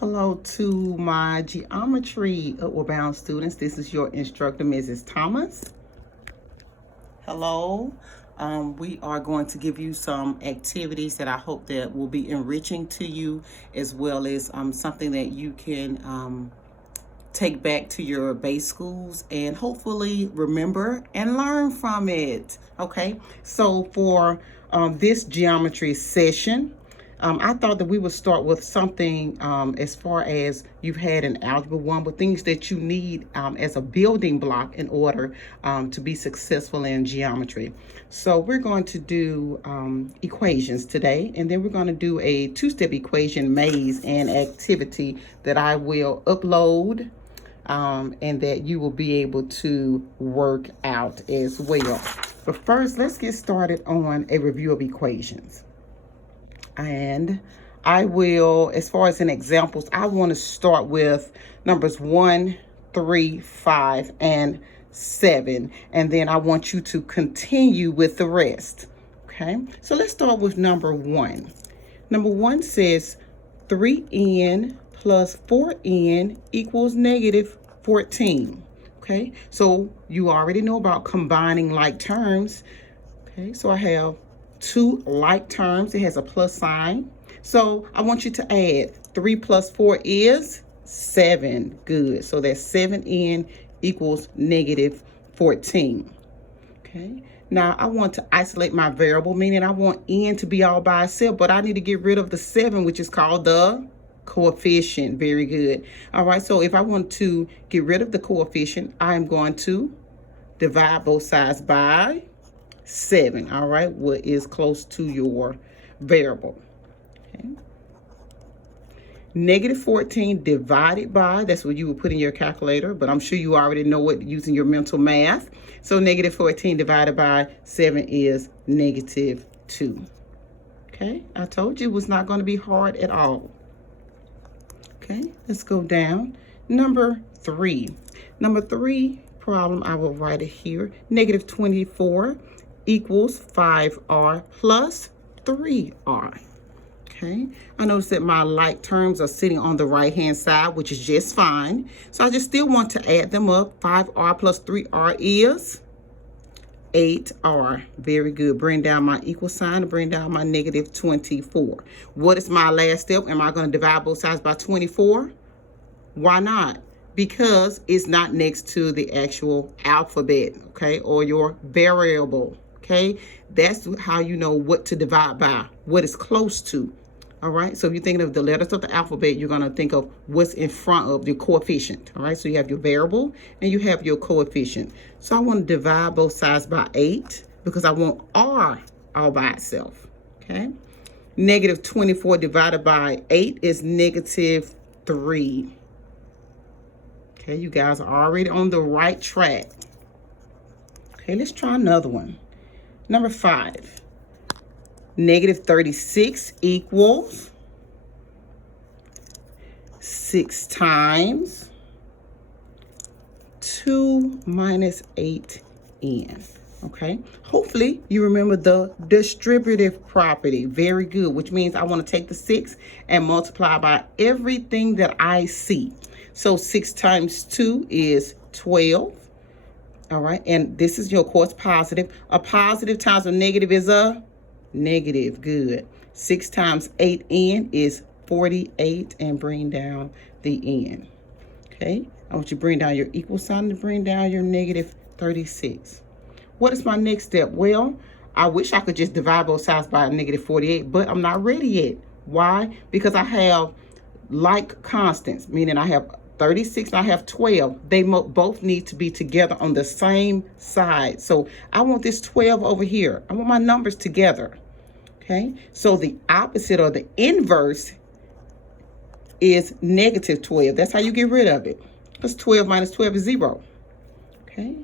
Hello to my Geometry Upward Bound students. This is your instructor, Mrs. Thomas. Hello. We are going to give you some activities that I hope that will be enriching to you, as well as something that you can take back to your base schools and hopefully remember and learn from it. Okay, so for this geometry session, I thought that we would start with something as far as you've had in Algebra 1, but things that you need as a building block in order to be successful in geometry. So we're going to do equations today, and then we're going to do a two-step equation maze and activity that I will upload and that you will be able to work out as well. But first, let's get started on a review of equations. And I will, as far as in examples, I want to start with numbers 1, 3, 5, and 7. And then I want you to continue with the rest. Okay, so let's start with number 1. Number 1 says 3n plus 4n equals negative 14. Okay, so you already know about combining like terms. Okay, so I have two like terms. It has a plus sign. So I want you to add 3 plus 4 is 7. Good. So that's 7n equals negative 14. Okay. Now I want to isolate my variable, meaning I want n to be all by itself, but I need to get rid of the 7, which is called the coefficient. Very good. All right. So if I want to get rid of the coefficient, I'm going to divide both sides by 7. All right, what is close to your variable? Okay. Negative 14 divided by, that's what you would put in your calculator, but I'm sure you already know it using your mental math. So negative 14 divided by 7 is negative 2. Okay, I told you it was not going to be hard at all. Okay, let's go down. Number 3. Number 3 problem, I will write it here. Negative 24 equals 5r plus 3r. Okay, I notice that my like terms are sitting on the right hand side, which is just fine. So I just still want to add them up. 5r plus 3r is 8r. Very good. Bring down my equal sign and bring down my negative 24. What is my last step? Am I going to divide both sides by 24? Why not? Because it's not next to the actual alphabet, okay, or your variable. Okay, that's how you know what to divide by, what is close to. All right, so if you're thinking of the letters of the alphabet, you're going to think of what's in front of the coefficient. All right, so you have your variable and you have your coefficient. So I want to divide both sides by 8 because I want r all by itself. Okay, negative 24 divided by 8 is negative 3. Okay, you guys are already on the right track. Okay, let's try another one. Number 5, negative 36 equals 6 times 2 minus 8n. Okay, hopefully you remember the distributive property. Very good, which means I want to take the 6 and multiply by everything that I see. So 6 times 2 is 12. All right, and this is your course positive. A positive times a negative is a negative. Good. 6 times 8n is 48, and bring down the n. Okay, I want you to bring down your equal sign and bring down your negative 36. What is my next step? Well, I wish I could just divide both sides by a negative 48, but I'm not ready yet. Why? Because I have like constants, meaning I have 36 and I have 12. They both need to be together on the same side. So I want this 12 over here. I want my numbers together. Okay, so the opposite or the inverse is negative 12. That's how you get rid of it. Because 12 minus 12 is 0. Okay,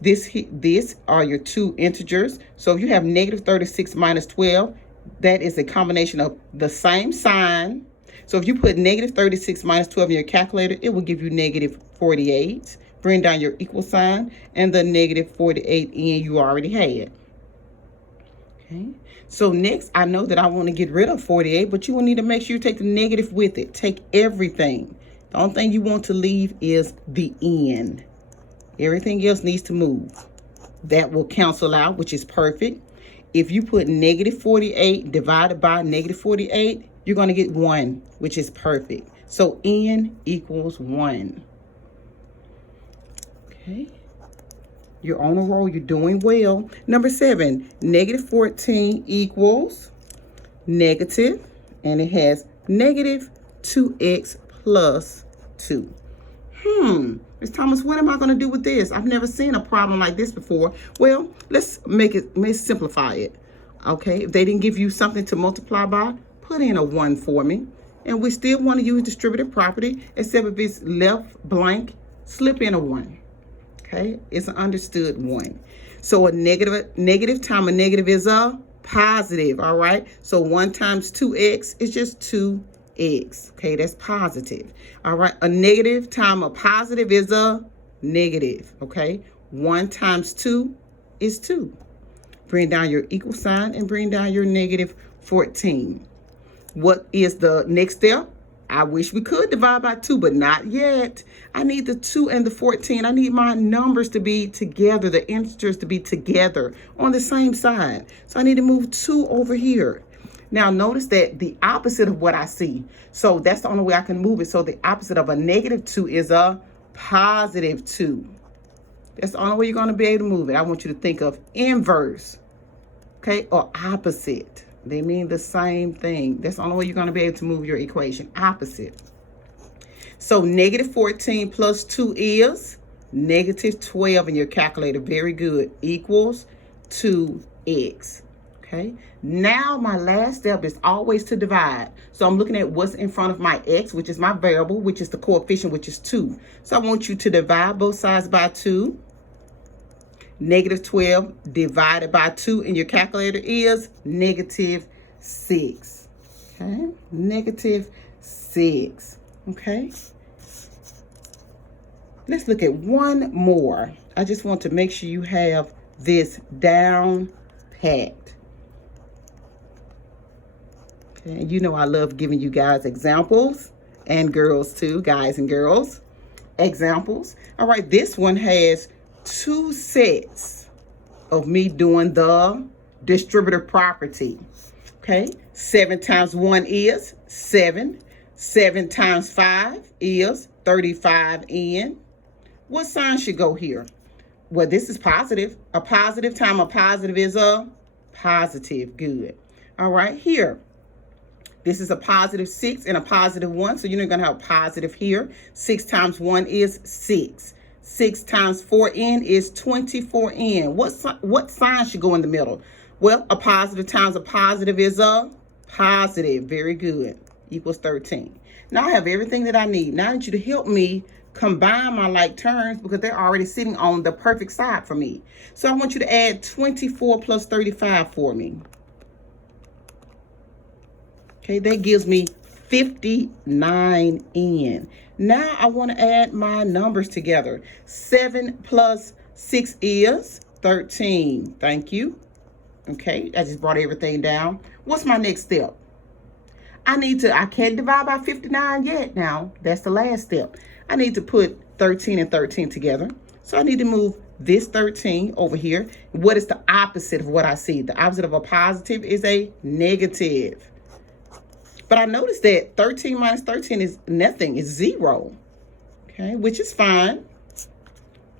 this are your two integers. So if you have negative 36 minus 12, that is a combination of the same sign. So if you put negative 36 minus 12 in your calculator, it will give you negative 48. Bring down your equal sign and the negative 48n you already had. Okay. So next, I know that I want to get rid of 48, but you will need to make sure you take the negative with it. Take everything. The only thing you want to leave is the n. Everything else needs to move. That will cancel out, which is perfect. If you put negative 48 divided by negative 48, you're going to get 1, which is perfect. So n equals 1. Okay. You're on a roll. You're doing well. Number 7, negative 14 equals negative, and it has negative 2x plus 2. Ms. Thomas, what am I going to do with this? I've never seen a problem like this before. Well, let's simplify it. Okay, if they didn't give you something to multiply by, put in a 1 for me. And we still want to use distributive property, except if it's left blank, slip in a 1. Okay, it's an understood 1. So a negative time a negative is a positive, all right? So 1 times 2x is just 2x, okay? That's positive, all right? A negative time a positive is a negative, okay? 1 times 2 is 2. Bring down your equal sign and bring down your negative 14. What is the next step? I wish we could divide by 2, but not yet. I need the 2 and the 14. I need my numbers to be together, the integers to be together on the same side. So I need to move 2 over here. Now notice that the opposite of what I see. So that's the only way I can move it. So the opposite of a negative 2 is a positive 2. That's the only way you're going to be able to move it. I want you to think of inverse, okay, or opposite. They mean the same thing. That's the only way you're going to be able to move your equation. Opposite. So negative 14 plus 2 is negative 12 in your calculator. Very good. Equals 2x. Okay. Now my last step is always to divide. So I'm looking at what's in front of my x, which is my variable, which is the coefficient, which is 2. So I want you to divide both sides by 2. Negative 12 divided by 2 in your calculator is negative 6. Okay, negative 6. Okay. Let's look at one more. I just want to make sure you have this down packed. Okay, you know I love giving you guys examples, and girls too, guys and girls. Examples. All right, this one has 2 sets of me doing the distributive property. Okay, 7 times 1 is 7. 7 times 5 is 35n. What sign should go here? Well, this is positive. A positive time a positive is a positive. Good. All right, here. This is a positive 6 and a positive 1, so you're going to have positive here. 6 times 1 is 6. 6 times 4n is 24n. What sign should go in the middle? Well, a positive times a positive is a positive. Very good. Equals 13. Now I have everything that I need. Now I need you to help me combine my like terms because they're already sitting on the perfect side for me. So I want you to add 24 plus 35 for me. Okay, that gives me 59n. Now I want to add my numbers together. 7 plus 6 is 13. Thank you. Okay, I just brought everything down. What's my next step? I can't divide by 59 yet now. That's the last step. I need to put 13 and 13 together. So I need to move this 13 over here. What is the opposite of what I see? The opposite of a positive is a negative. But I noticed that 13 minus 13 is nothing. It's 0. Okay, which is fine.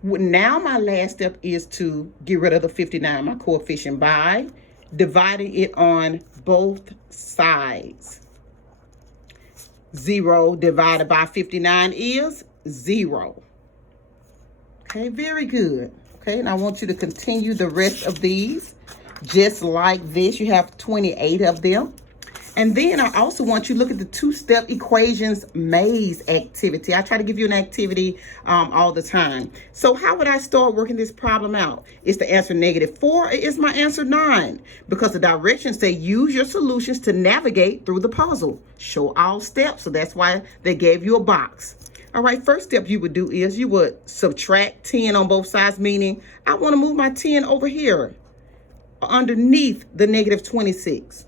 Now my last step is to get rid of the 59, my coefficient, by dividing it on both sides. 0 divided by 59 is 0. Okay, very good. Okay, and I want you to continue the rest of these just like this. You have 28 of them. And then I also want you to look at the 2-step equations maze activity. I try to give you an activity all the time. So how would I start working this problem out? Is the answer -4 or is my answer 9? Because the directions say use your solutions to navigate through the puzzle. Show all steps. So that's why they gave you a box. All right, first step you would do is you would subtract 10 on both sides, meaning I want to move my 10 over here. underneath the negative 26?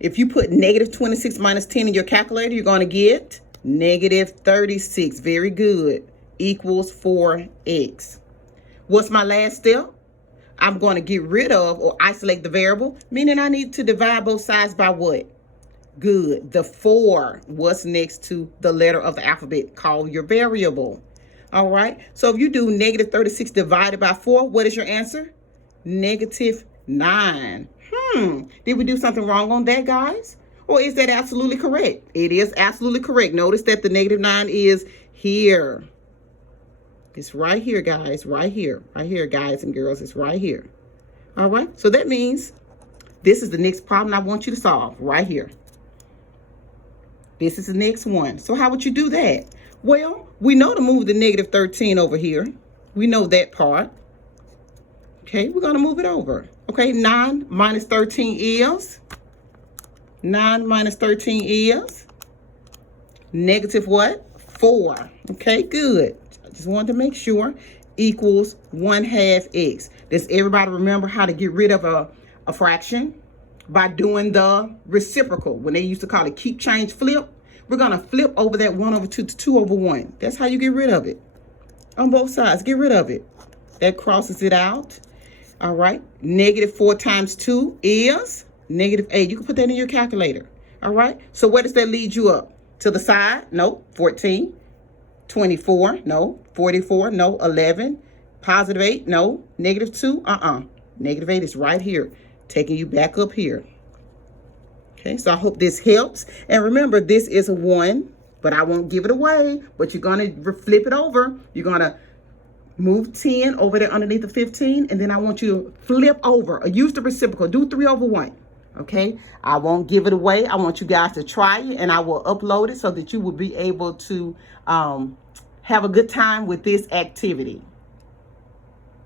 If you put negative 26 minus 10 in your calculator, you're going to get negative 36. Very good. Equals 4x. What's my last step? I'm going to get rid of or isolate the variable, meaning I need to divide both sides by what? Good. The 4. What's next to the letter of the alphabet? Call your variable. All right. So if you do negative 36 divided by 4, what is your answer? Negative 9. Did we do something wrong on that, guys? Or is that absolutely correct? It is absolutely correct. Notice that the negative 9 is here. It's right here, guys. Right here. Right here, guys and girls. It's right here. All right. So that means this is the next problem I want you to solve right here. This is the next one. So how would you do that? Well, we know to move the negative 13 over here. We know that part. Okay, we're going to move it over. Okay, 9 minus 13 is? 9 minus 13 is? Negative what? 4. Okay, good. I just wanted to make sure. Equals 1/2 x. Does everybody remember how to get rid of a fraction? By doing the reciprocal. When they used to call it keep, change, flip. We're going to flip over that 1 over 2 to 2 over 1. That's how you get rid of it. On both sides, get rid of it. That crosses it out. All right. Negative 4 times 2 is negative 8. You can put that in your calculator. All right. So where does that lead you up? To the side? No. 14. 24. No. 44. No. 11. Positive 8. No. Negative 2. Negative 8 is right here. Taking you back up here. Okay. So I hope this helps. And remember, this is a 1, but I won't give it away. But you're going to flip it over. You're going to move 10 over there underneath the 15, and then I want you to flip over or use the reciprocal. Do 3 over 1. Okay, I won't give it away. I want you guys to try it, and I will upload it so that you will be able to have a good time with this activity.